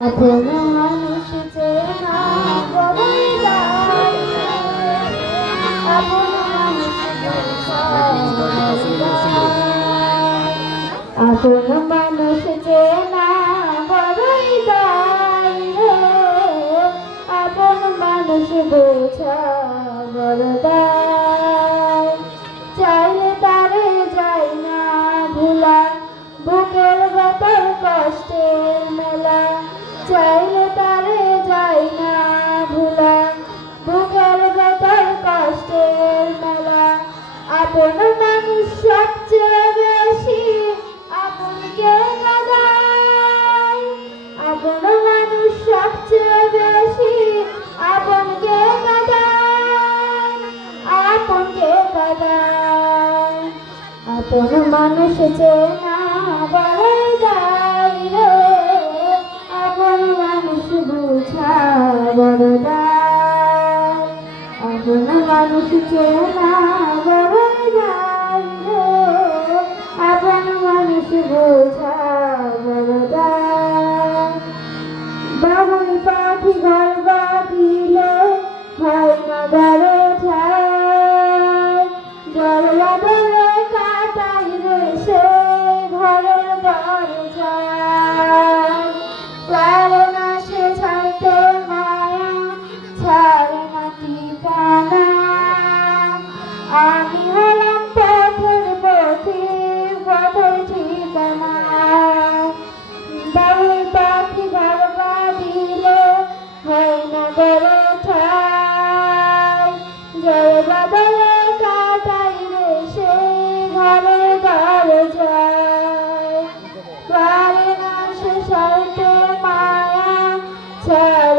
আপন মানুষ চেনা বড়ই দায়, আপন মানুষ আপন মানুষ চেনা বড়ই দায়, আপন মানুষ বোঝা বড় দায়। চাইলে তারে যায় না ভুলা, বুকের ভেতর কষ্টের মেলা। চাইলে তারে যায় না ভুলা, বুকের ভেতর কষ্টের মেলা। আপন মানুষ সবচেয়ে বেশি আপনকে কাঁদায়, আপন মানুষ সবচেয়ে বেশি আপনকে কাঁদায়, আপনকে কাঁদায়। আপন মানুষ চেনা বড়ই দায় রে, আপন মানুষ বুঝা বড় দায়। আপন মানুষ চেনা বড়ই দায় রে, আপন মানুষ বুঝা বড় দায়। বাবুই পাখি ঘর বাঁধিলে হয় না গারো ঠাই, জল বাদলে কাটাই রে সে ঘরের দরজায়। পারে না সে ছাড়তে মায়া, ছাড়ে না ঠিকানা। আমি হলাম পথের পথিক, পথের ঠিকানা। বাবুই পাখি ঘর বাঁধিলে হয় না বড় ঠাই, জল বাদলে কাটাই রে সে ঘরের দরজায়। পারে না সে সইতে মায়া, ছাড়ে